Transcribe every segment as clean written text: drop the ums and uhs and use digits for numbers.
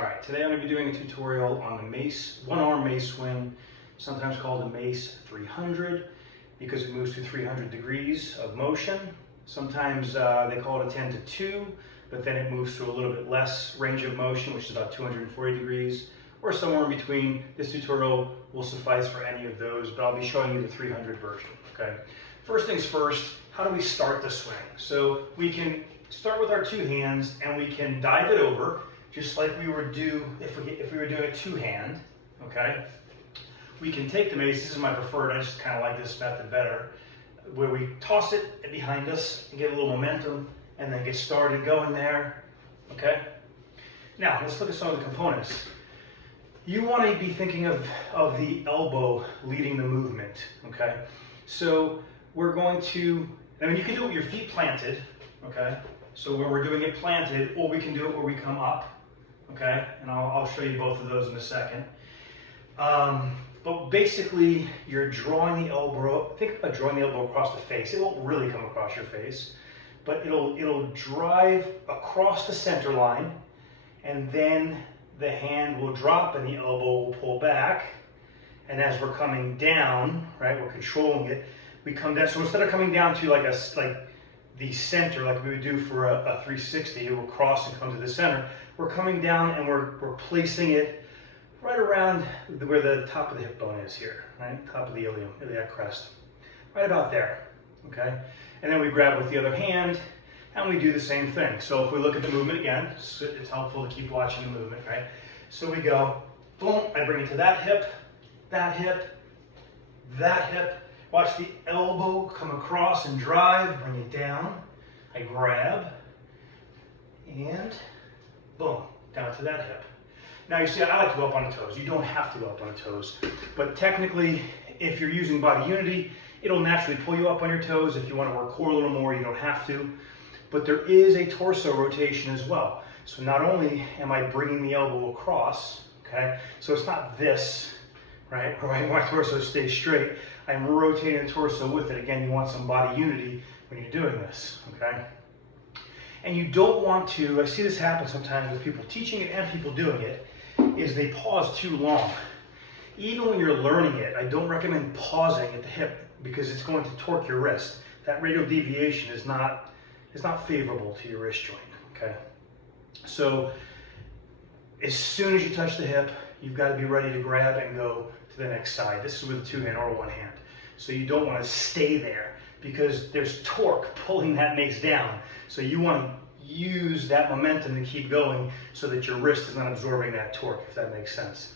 All right, today I'm going to be doing a tutorial on the Mace, one-arm Mace swing, sometimes called a Mace 300 because it moves to 300 degrees of motion. Sometimes they call it a 10 to 2, but then it moves to a little bit less range of motion, which is about 240 degrees, or somewhere in between. This tutorial will suffice for any of those, but I'll be showing you the 300 version, okay? First things first, how do we start the swing? So we can start with our two hands and we can dive it over, just like we would do if we were doing a two-hand, okay? We can take the mace, this is my preferred, I just kind of like this method better, where we toss it behind us and get a little momentum and then get started going there, okay? Now, let's look at some of the components. You want to be thinking of the elbow leading the movement, okay? So we're going to, I mean, you can do it with your feet planted, okay? So when we're doing it planted, or we can do it where we come up, okay? And I'll show you both of those in a second. But basically, you're drawing the elbow, think about drawing the elbow across the face. It won't really come across your face, but it'll drive across the center line, and then the hand will drop and the elbow will pull back. And as we're coming down, right, we're controlling it, we come down. So instead of coming down to like the center, like we would do for a 360, it will cross and come to the center. We're coming down and we're placing it right around where the top of the hip bone is here, right? Top of the iliac crest, right about there, okay? And then we grab with the other hand and we do the same thing. So if we look at the movement again, it's helpful to keep watching the movement, right? So we go, boom, I bring it to that hip, that hip, that hip. Watch the elbow come across and drive, bring it down. I grab, and boom, down to that hip. Now you see, I like to go up on the toes. You don't have to go up on the toes. But technically, if you're using body unity, it'll naturally pull you up on your toes. If you want to work core a little more, you don't have to. But there is a torso rotation as well. So not only am I bringing the elbow across, okay, so it's not this, right, where my torso stays straight. I'm rotating the torso with it. Again, you want some body unity when you're doing this, okay? And you don't want to, I see this happen sometimes with people teaching it and people doing it, is they pause too long. Even when you're learning it, I don't recommend pausing at the hip because it's going to torque your wrist. That radial deviation is not favorable to your wrist joint, okay? So as soon as you touch the hip, you've got to be ready to grab and go to the next side. This is with a two-hand or one hand. So you don't want to stay there because there's torque pulling that mace down. So you want to use that momentum to keep going so that your wrist is not absorbing that torque, if that makes sense.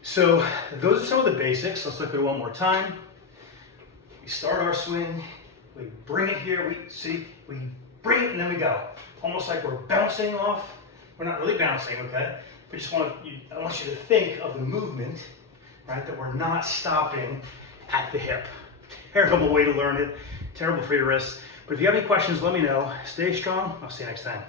So those are some of the basics. Let's look at it one more time. We start our swing, we bring it here, we bring it and then we go. Almost like we're bouncing off. We're not really bouncing, okay? We just I want you to think of the movement, right, that we're not stopping at the hip. Terrible way to learn it, terrible for your wrists. But if you have any questions, let me know. Stay strong. I'll see you next time.